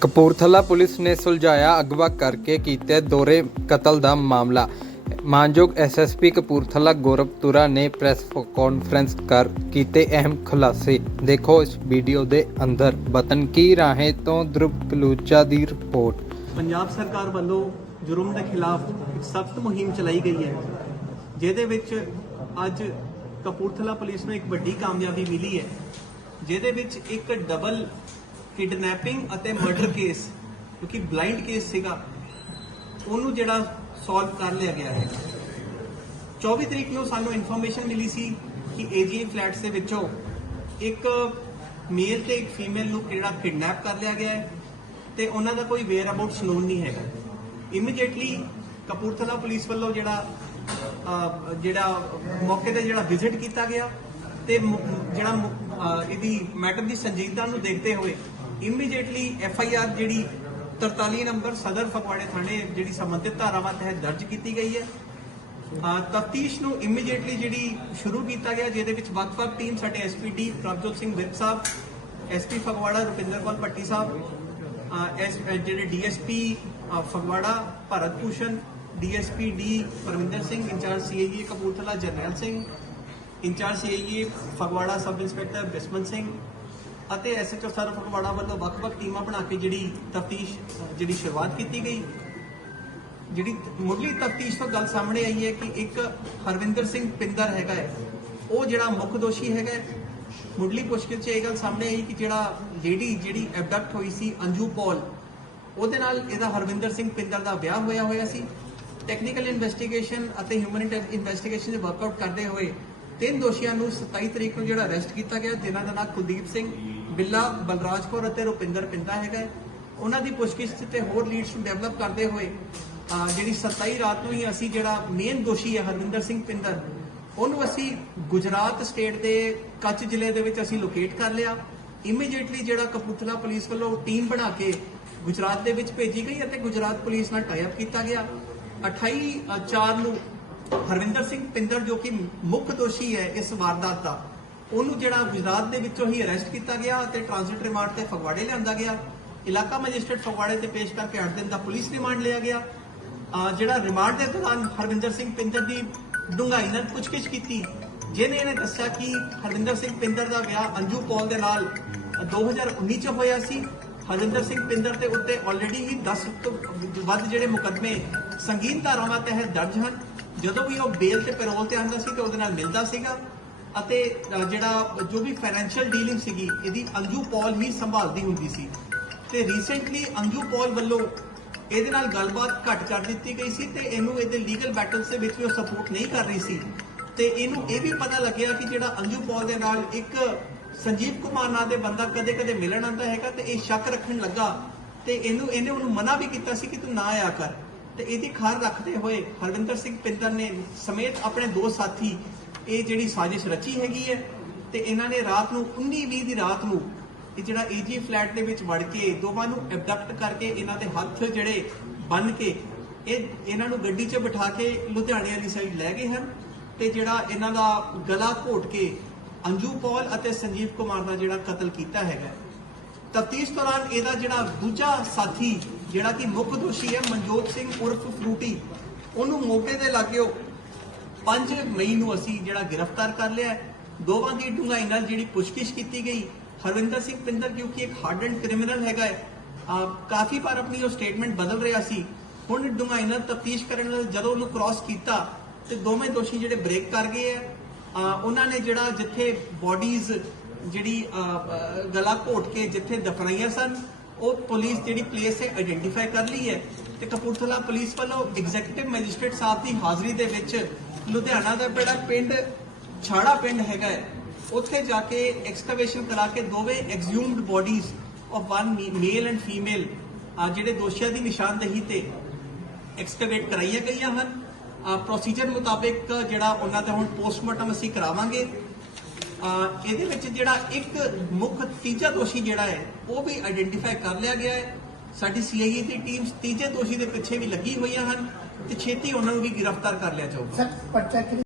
Kapurthala police ਨੇ ਸੁਲਝਾਇਆ ਅਗਵਾ ਕਰਕੇ ਕੀਤੇ ਦੋਰੇ ਕਤਲ ਦਾ ਮਾਮਲਾ। ਮਾਨਯੋਗ ਐਸਐਸਪੀ ਕਪੂਰਥਲਾ ਗੌਰਵ ਤੁਰਾ ਨੇ ਪ੍ਰੈਸ ਕਾਨਫਰੰਸ ਕਰ ਕੀਤੇ ਅਹਿਮ ਖੁਲਾਸੇ। ਦੇਖੋ ਇਸ ਵੀਡੀਓ ਦੇ ਅੰਦਰ। ਵਤਨ ਕੀ ਰਾਹੇ ਤੋਂ ਧਰੁਵ ਕਲੂਚਾ ਦੀ ਰਿਪੋਰਟ। ਪੰਜਾਬ ਸਰਕਾਰ ਵੱਲੋਂ ਜੁਰਮ ਦੇ ਖਿਲਾਫ ਇੱਕ ਸਖਤ ਮੁਹਿੰਮ ਚਲਾਈ ਗਈ ਹੈ, ਜਿਹਦੇ ਵਿੱਚ ਅੱਜ ਕਪੂਰਥਲਾ ਪੁਲਿਸ ਨੂੰ ਇੱਕ ਵੱਡੀ ਕਾਮਯਾਬੀ ਮਿਲੀ ਹੈ, ਜਿਹਦੇ ਵਿੱਚ ਇੱਕ ਡਬਲ ਕਿਡਨੈਪਿੰਗ ਅਤੇ ਮਰਡਰ ਕੇਸ, ਕਿਉਂਕਿ ਬਲਾਈਂਡ ਕੇਸ ਸੀਗਾ, ਉਹਨੂੰ ਜਿਹੜਾ ਸੋਲਵ ਕਰ ਲਿਆ ਗਿਆ ਹੈ। 24 ਤਰੀਕ ਨੂੰ ਸਾਨੂੰ ਇਨਫੋਰਮੇਸ਼ਨ ਮਿਲੀ ਸੀ ਕਿ ਏਜੀਏ ਫਲੈਟਸ ਦੇ ਵਿੱਚੋਂ ਇੱਕ ਮੇਲ ਤੇ ਇੱਕ ਫੀਮੇਲ ਨੂੰ ਜਿਹੜਾ ਕਿਡਨੈਪ ਕਰ ਲਿਆ ਗਿਆ ਹੈ ਤੇ ਉਹਨਾਂ ਦਾ ਕੋਈ ਵੇਅਰ ਅਬਾਊਟ ਨੋਨ ਨਹੀਂ ਹੈਗਾ। ਇਮੀਡੀਏਟਲੀ ਕਪੂਰਥਲਾ ਪੁਲਿਸ ਵੱਲੋਂ ਜਿਹੜਾ ਜਿਹੜਾ ਮੌਕੇ ਤੇ ਜਿਹੜਾ ਵਿਜ਼ਿਟ ਕੀਤਾ ਗਿਆ ਤੇ ਜਿਹੜਾ ਇਹਦੀ ਮੈਟਰ ਦੀ ਸੰਜੀਦਤਾ ਨੂੰ ਦੇਖਦੇ ਹੋਏ ਇਮੀਡੀਏਟਲੀ ਐਫ ਆਈ ਆਰ ਜਿਹੜੀ 43 ਨੰਬਰ ਸਦਰ ਫਗਵਾੜੇ ਥਾਣੇ ਜਿਹੜੀ ਸੰਬੰਧਿਤ ਧਾਰਾਵਾਂ ਤਹਿਤ ਦਰਜ ਕੀਤੀ ਗਈ ਹੈ। ਤਫਤੀਸ਼ ਨੂੰ ਇਮੀਡੀਏਟਲੀ ਜਿਹੜੀ ਸ਼ੁਰੂ ਕੀਤਾ ਗਿਆ ਜਿਹਦੇ ਵਿੱਚ ਵੱਖ-ਵੱਖ ਟੀਮ ਸਾਡੇ ਐਸਪੀਡੀ ਪ੍ਰਭਜੋਤ ਸਿੰਘ ਵਿਰਕ ਸਾਹਿਬ ਐਸਪੀ ਫਗਵਾੜਾ ਰੁਪਿੰਦਰ ਕੌਰ ਭੱਟੀ ਸਾਹਿਬ ਅਹ, ਐਸ ਅਹ, ਜਿਹੜੇ DSP Phagwara Bharat Bhushan DSP D Parminder Singh in-charge CIA Kapurthala Jarnail Singh in-charge CIA Phagwara sub inspector Bisman Singh ਅਤੇ ਐਸਐਚਓ ਸਰ ਫਗਵਾੜਾ ਵੱਲੋਂ ਵੱਖ-ਵੱਖ ਟੀਮਾਂ ਬਣਾ ਕੇ ਜਿਹੜੀ ਤਫਤੀਸ਼ ਜਿਹੜੀ ਸ਼ੁਰੂਆਤ ਕੀਤੀ ਗਈ। ਜਿਹੜੀ ਮੁੱਢਲੀ ਤਫਤੀਸ਼ ਤੋਂ ਗੱਲ ਸਾਹਮਣੇ ਆਈ ਹੈ ਕਿ ਇੱਕ ਹਰਵਿੰਦਰ ਸਿੰਘ ਪਿੰਦਰ ਹੈਗਾ ਹੈ, ਉਹ ਜਿਹੜਾ ਮੁੱਖ ਦੋਸ਼ੀ ਹੈਗਾ ਮੁੱਢਲੀ ਪੁੱਛਗਿੱਛ 'ਚ ਇਹ ਗੱਲ ਸਾਹਮਣੇ ਆਈ ਕਿ ਜਿਹੜਾ ਲੇਡੀ ਜਿਹੜੀ ਐਬਡਕਟ ਹੋਈ ਸੀ ਅੰਜੂ ਪੌਲ, ਉਹਦੇ ਨਾਲ ਇਹਦਾ ਹਰਵਿੰਦਰ ਸਿੰਘ ਪਿੰਦਰ ਦਾ ਵਿਆਹ ਹੋਇਆ ਹੋਇਆ ਸੀ। ਟੈਕਨੀਕਲ ਇਨਵੈਸਟੀਗੇਸ਼ਨ ਅਤੇ ਹਿਊਮਨ ਇਨਵੈਸਟੀਗੇਸ਼ਨ ਦੇ ਵਰਕਆਊਟ ਕਰਦੇ ਹੋਏ ਤਿੰਨ ਦੋਸ਼ੀਆਂ ਨੂੰ 27 ਤਰੀਕ ਨੂੰ ਜਿਹੜਾ ਅਰੈਸਟ ਕੀਤਾ ਗਿਆ, ਜਿਨ੍ਹਾਂ ਦਾ ਨਾਮ ਕੁਲਦੀਪ ਸਿੰਘ ਬਿੱਲਾ ਬਲਰਾਜ ਕੌਰ ਅਤੇ ਰੁਪਿੰਦਰ ਪਿੰਦਾ ਹੈਗਾ ਉਹਨਾਂ ਦੀ ਪੁੱਛਗਿੱਛ ਤੇ ਹੋਰ ਲੀਡਸ ਨੂੰ ਡਿਵੈਲਪ ਕਰਦੇ ਹੋਏ ਜਿਹੜੀ 27 ਰਾਤ ਨੂੰ ਹੀ ਅਸੀਂ ਜਿਹੜਾ ਮੇਨ ਦੋਸ਼ੀ ਹੈ ਹਰਵਿੰਦਰ ਸਿੰਘ ਪਿੰਦਰ ਉਹਨੂੰ ਅਸੀਂ ਗੁਜਰਾਤ ਸਟੇਟ ਦੇ ਕੱਚ ਜ਼ਿਲ੍ਹੇ ਦੇ ਵਿੱਚ ਅਸੀਂ ਲੋਕੇਟ ਕਰ ਲਿਆ। ਇਮੀਡੀਏਟਲੀ ਜਿਹੜਾ ਕਪੂਰਥਲਾ ਪੁਲਿਸ ਵੱਲੋਂ ਟੀਮ ਬਣਾ ਕੇ ਗੁਜਰਾਤ ਦੇ ਵਿੱਚ ਭੇਜੀ ਗਈ ਅਤੇ ਗੁਜਰਾਤ ਪੁਲਿਸ ਨਾਲ ਟਾਈ ਅਪ ਕੀਤਾ ਗਿਆ। 28 ਅ, ਚਾਰ ਨੂੰ ਹਰਵਿੰਦਰ ਸਿੰਘ ਪਿੰਦਰ ਜੋ ਕਿ ਮੁੱਖ ਦੋਸ਼ੀ ਹੈ ਇਸ ਵਾਰਦਾਤ ਦਾ। ਉਹਨੂੰ ਜਿਹੜਾ ਗੁਜਰਾਤ ਦੇ ਵਿੱਚੋਂ ਹੀ ਅਰੈਸਟ ਕੀਤਾ ਗਿਆ ਅਤੇ ਟ੍ਰਾਂਜ਼ਿਟ ਰਿਮਾਂਡ ਤੇ ਫਗਵਾੜੇ ਲਿਆਂਦਾ ਗਿਆ। ਇਲਾਕਾ ਮੈਜਿਸਟ੍ਰੇਟ ਫਗਵਾੜੇ ਤੇ ਪੇਸ਼ ਕਰਕੇ 8 ਦਿਨ ਦਾ ਪੁਲਿਸ ਰਿਮਾਂਡ ਲਿਆ ਗਿਆ। ਜਿਹੜਾ ਰਿਮਾਂਡ ਦੇ ਦੌਰਾਨ ਹਰਵਿੰਦਰ ਸਿੰਘ ਪਿੰਦਰ ਦੀ ਡੂੰਘਾਈ ਨਾਲ ਪੁੱਛਗਿੱਛ ਕੀਤੀ, ਜਿਹਨੇ ਇਹਨੇ ਦੱਸਿਆ ਕਿ ਹਰਵਿੰਦਰ ਸਿੰਘ ਪਿੰਦਰ ਦਾ ਵਿਆਹ ਅੰਜੂ ਪੌਲ ਦੇ ਨਾਲ 2019 ਚ ਹੋਇਆ ਸੀ। ਹਰਵਿੰਦਰ ਸਿੰਘ ਪਿੰਦਰ ਦੇ ਉੱਤੇ ਆਲਰੇਡੀ ਹੀ 10 ਤੋਂ ਵੱਧ ਜਿਹੜੇ ਮੁਕੱਦਮੇ ਸੰਗੀਨ ਧਾਰਾਵਾਂ ਤਹਿਤ ਦਰਜ ਹਨ। ਜਦੋਂ ਵੀ ਉਹ ਬੇਲ ਤੇ ਪੈਰੋਲ ਤੇ ਆਉਂਦਾ ਸੀ ਤੇ ਉਹਦੇ ਨਾਲ ਮਿਲਦਾ ਸੀਗਾ। ਅਤੇ ਜਿਹੜਾ ਜੋ ਵੀ ਫਾਈਨੈਂਸ਼ੀਅਲ ਡੀਲਿੰਗ ਸੀਗੀ, ਇਹਦੀ ਅੰਜੂ ਪੌਲ ਹੀ ਸੰਭਾਲਦੀ ਹੁੰਦੀ ਸੀ। ਤੇ ਰੀਸੈਂਟਲੀ ਅੰਜੂ ਪੌਲ ਵੱਲੋਂ ਇਹਦੇ ਨਾਲ ਗੱਲਬਾਤ ਘੱਟ ਕਰ ਦਿੱਤੀ ਗਈ ਸੀ ਤੇ ਇਹਨੂੰ ਇਹਦੇ ਲੀਗਲ ਬੈਟਲਸ ਦੇ ਵਿੱਚ ਵੀ ਉਹ ਸਪੋਰਟ ਨਹੀਂ ਕਰ ਰਹੀ ਸੀ। ਤੇ ਇਹਨੂੰ ਇਹ ਵੀ ਪਤਾ ਲੱਗਿਆ ਕਿ ਜਿਹੜਾ ਅੰਜੂ ਪੌਲ ਦੇ ਨਾਲ ਇੱਕ ਸੰਜੀਵ ਕੁਮਾਰ ਨਾਂ ਦੇ ਬੰਦਾ ਕਦੇ-ਕਦੇ ਮਿਲਣ ਆਉਂਦਾ ਹੈਗਾ ਤੇ ਇਹ ਸ਼ੱਕ ਰੱਖਣ ਲੱਗਾ ਤੇ ਇਹਨੂੰ, ਇਹਨੇ ਉਹਨੂੰ ਮਨਾ ਵੀ ਕੀਤਾ ਸੀ ਕਿ ਤੂੰ ਨਾ ਆਇਆ ਕਰ। ਤੇ ਇਹਦੀ ਖਾਰ ਰੱਖਦੇ ਹੋਏ ਹਰਵਿੰਦਰ ਸਿੰਘ ਪਿੰਦਰ ਨੇ ਸਮੇਤ ਆਪਣੇ ਦੋ ਸਾਥੀ ਇਹ ਜਿਹੜੀ ਸਾਜ਼ਿਸ਼ ਰਚੀ ਹੈਗੀ ਹੈ ਤੇ ਇਹਨਾਂ ਨੇ ਰਾਤ ਨੂੰ 19-20 ਦੀ ਰਾਤ ਨੂੰ ਇਹ ਜਿਹੜਾ ਏਜੀ ਫਲੈਟ ਦੇ ਵਿੱਚ ਵੜ ਕੇ ਦੋਵਾਂ ਨੂੰ ਐਬਡਕਟ ਕਰਕੇ ਇਹਨਾਂ ਦੇ ਹੱਥ ਜਿਹੜੇ ਬੰਨ ਕੇ ਇਹ ਇਹਨਾਂ ਨੂੰ ਗੱਡੀ 'ਚ ਬਿਠਾ ਕੇ ਲੁਧਿਆਣੇ ਵਾਲੀ ਸਾਈਡ ਲੈ ਗਏ ਹਨ ਤੇ ਜਿਹੜਾ ਇਹਨਾਂ ਦਾ ਗਲਾ ਘੋਟ ਕੇ ਅੰਜੂ ਪੌਲ ਅਤੇ ਸੰਜੀਵ ਕੁਮਾਰ ਦਾ ਜਿਹੜਾ ਕਤਲ ਕੀਤਾ ਹੈਗਾ। ਤਫਤੀਸ਼ ਦੌਰਾਨ ਇਹਦਾ ਜਿਹੜਾ ਦੂਜਾ ਸਾਥੀ ਜਿਹੜਾ ਕਿ ਮੁੱਖ ਦੋਸ਼ੀ ਹੈ ਮਨਜੋਤ ਸਿੰਘ ਉਰਫ ਫਰੂਟੀ, ਉਹਨੂੰ ਮੋਗੇ ਦੇ ਲਾਗਿਓ 5 ਮਈ ਨੂੰ ਅਸੀਂ ਜਿਹੜਾ ਗ੍ਰਿਫਤਾਰ ਕਰ ਲਿਆ ਦੋਵਾਂ ਦੀ ਡੂੰਘਾਈ ਨਾਲ ਜਿਹੜੀ ਪੁੱਛਗਿੱਛ ਕੀਤੀ ਗਈ ਹਰਵਿੰਦਰ ਸਿੰਘ ਪਿੰਦਰ ਕਿਉਂਕਿ ਇੱਕ ਹਾਰਡਨ ਕ੍ਰਿਮੀਨਲ ਹੈਗਾ ਹੈ ਕਾਫੀ ਵਾਰ ਆਪਣੀ ਉਹ ਸਟੇਟਮੈਂਟ ਬਦਲ ਰਿਹਾ ਸੀ। ਹੁਣ ਡੂੰਘਾਈ ਨਾਲ ਤਫਤੀਸ਼ ਕਰਨ ਨਾਲ ਜਦੋਂ ਉਹਨੂੰ ਕ੍ਰਾਸ ਕੀਤਾ ਤੇ ਦੋਵੇਂ ਦੋਸ਼ੀ ਜਿਹੜੇ ਬ੍ਰੇਕ ਕਰ ਗਏ ਆ ਉਹਨਾਂ ਨੇ ਜਿਹੜਾ ਜਿੱਥੇ ਬਾਡੀਜ਼ ਜਿਹੜੀ ਆ, ਗਲਾ ਘੋਟ ਕੇ ਜਿੱਥੇ ਦਫਨਾਈਆਂ ਸਨ ਉਹ ਪੁਲਿਸ ਜਿਹੜੀ ਪਲੇਸ ਹੈ ਆਇਡੈਂਟੀਫਾਈ ਕਰ ਲਈ ਹੈ ਤੇ ਕਪੂਰਥਲਾ ਪੁਲਿਸ ਵੱਲੋਂ ਐਗਜ਼ੈਕਟਿਵ ਮੈਜਿਸਟ੍ਰੇਟ ਸਾਹਿਬ ਦੀ ਹਾਜ਼ਰੀ ਦੇ ਵਿੱਚ ਲੁਧਿਆਣਾ ਦਾ ਜਿਹੜਾ ਪਿੰਡ ਛਾੜਾ ਪਿੰਡ ਹੈਗਾ ਹੈ, ਉੱਥੇ ਜਾ ਕੇ ਐਕਸਕੇਵੇਸ਼ਨ ਕਰਾ ਕੇ ਦੋਵੇਂ exhumed bodies of one male and female ਜਿਹੜੇ ਦੋਸ਼ੀਆਂ ਦੀ ਨਿਸ਼ਾਨਦੇਹੀ ਤੇ ਐਕਸਕੇਵੇਟ ਕਰਾਈਆਂ ਗਈਆਂ ਹਨ। ਪ੍ਰੋਸੀਜਰ ਮੁਤਾਬਿਕ ਜਿਹੜਾ ਉਹਨਾਂ ਦਾ ਹੁਣ ਪੋਸਟਮਾਰਟਮ ਅਸੀਂ ਕਰਾਵਾਂਗੇ। ਇਹਦੇ ਵਿੱਚ ਜਿਹੜਾ ਇੱਕ ਮੁੱਖ ਤੀਜਾ ਦੋਸ਼ੀ ਜਿਹੜਾ ਹੈ, ਉਹ ਵੀ ਆਇਡੈਂਟੀਫਾਈ ਕਰ ਲਿਆ ਗਿਆ ਹੈ। ਸਾਡੀ ਸੀਆਈਏ ਦੀ ਟੀਮ ਤੀਜੇ ਦੋਸ਼ੀ ਦੇ ਪਿੱਛੇ ਵੀ ਲੱਗੀ ਹੋਈਆਂ ਹਨ ਤੇ ਛੇਤੀ ਉਹਨਾਂ ਨੂੰ ਵੀ ਗ੍ਰਿਫਤਾਰ ਕਰ ਲਿਆ ਜਾਊਗਾ। ਸਰ, ਪਰਚਾ